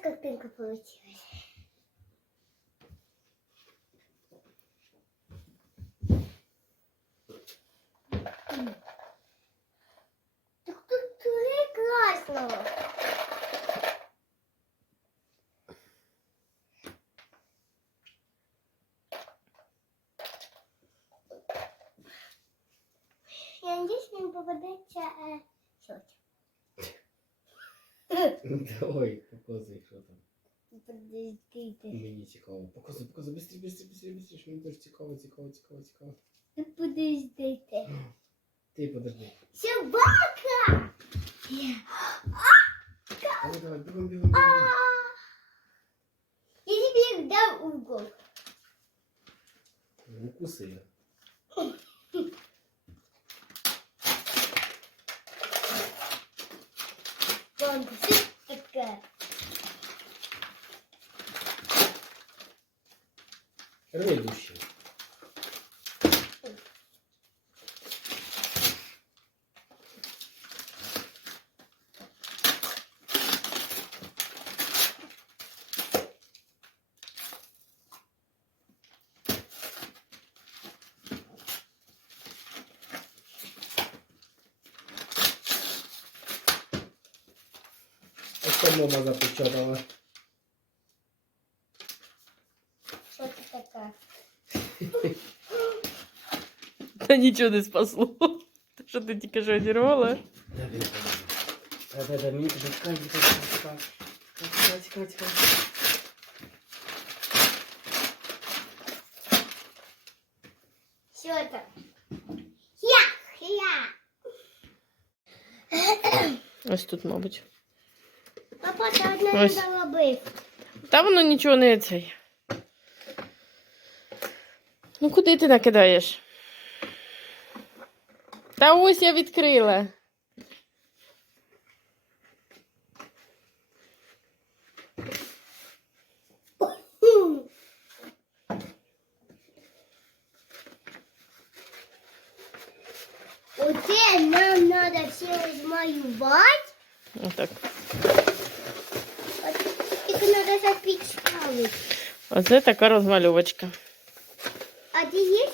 картинка получилась. Так тут прекрасно. Я надеюсь, мне попадется э, щетка. Давай, показуй, що там. Подождите. Мені цікаво. Показуй, показуй, быстрее, быстрее, быстрее, быстрее, що мені теж цікаво, цікаво, цікаво, цікаво. Подождите. Ти подожди. Собака! Давай, давай, бігом, бігом, бігом. Я тебе дам угол. Укуси und Zipfel. Öyle bir şey. Ось мама запечатала. Что это такая? Та нічого не спасло. Те, що ти тільки що одірвала. Да, да, да. Да, да, да, мені кажуть, чекай, чекай, чекай, чекай, чекай, чекай, чекай. Что это? Я! Я! Ось тут, мабуть. Папа, ты одна Ось. не дала бы. Та воно нічого не цей. Ну куди ти накидаєш? Та ось я відкрила. Оце нам надо все змалювати. Отак. Оце така розмальовочка. А де є